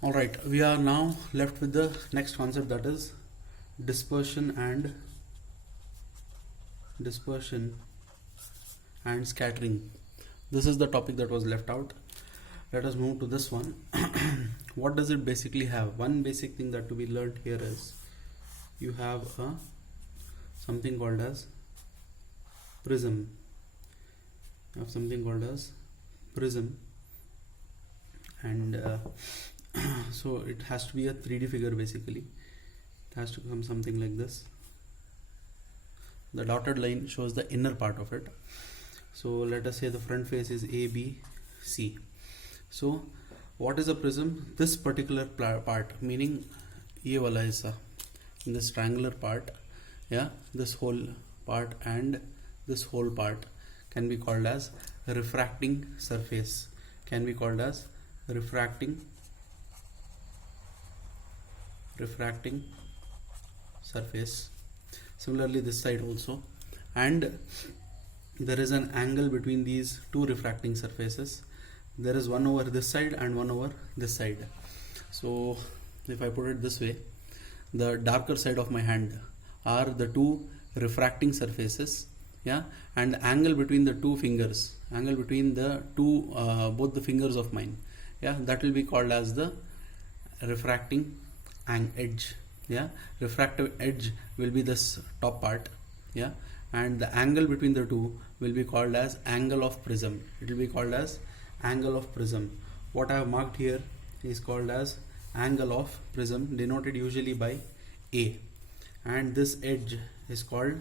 Alright, we are now left with the next concept, that is dispersion and scattering. This is the topic that was left out. Let us move to this one. What does it basically have? One basic thing that to be learned here is you have something called as prism. You have something called as prism, and so it has to be a 3D figure. Basically it has to come something like this. The dotted line shows the inner part of it. So let us say the front face is A, B, C. So what is a prism? This particular part, meaning ye wala hissa, this triangular part, yeah, this whole part and this whole part can be called as a refracting surface, can be called as refracting surface. Similarly this side also, and there is an angle between these two refracting surfaces. There is one over this side and one over this side. So if I put it this way, the darker side of my hand are the two refracting surfaces, yeah, and the angle between the two fingers, angle between the two both the fingers of mine, yeah, that will be called as the refracting edge. Yeah, refractive edge will be this top part, yeah, and the angle between the two will be called as angle of prism. It will be called as angle of prism. What I have marked here is called as angle of prism, denoted usually by A, and this edge is called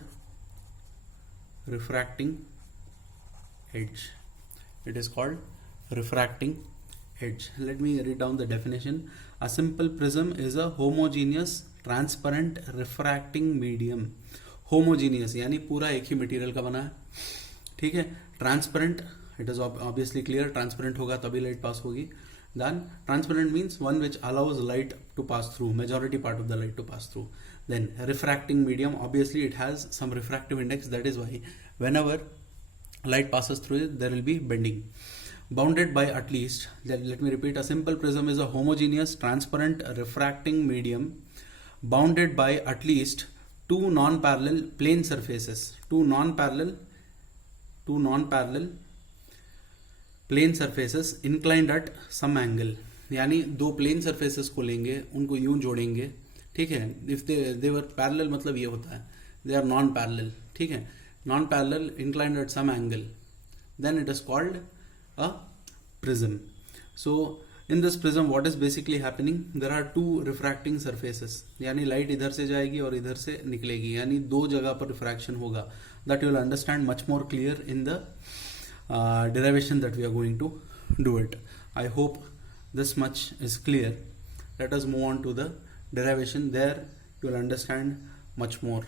refracting edge. It is called refracting edge. Let me read down the definition. A simple prism is a homogeneous transparent refracting medium. Homogeneous यानी पूरा एक ही material का बना है, ठीक है. Transparent, it is obviously clear, transparent होगा तभी लाइट पास होगी. Then transparent means one which allows light to pass through, majority part of the light to pass through. Then refracting medium, obviously it has some refractive index, that is why whenever light passes through it there will be bending. Bounded by at least, let me repeat, a simple prism is a homogeneous transparent refracting medium bounded by at least two non-parallel plane surfaces. Two non-parallel plane surfaces inclined at some angle. यानी दो plane surfaces को लेंगे, उनको यूं जोड़ेंगे, ठीक है. If they were parallel मतलब ये होता है दे आर नॉन पैरेलल, ठीक है. Non parallel inclined at some angle, then it is called a prism. So in this prism what is basically happening, there are two refracting surfaces, यानी light इधर से जाएगी और इधर से निकलेगी, यानी दो जगह पर रिफ्रैक्शन होगा. that you will understand much more clear in the derivation that we are going to do it. I hope this much is clear. Let us move on to the derivation. There you will understand much more.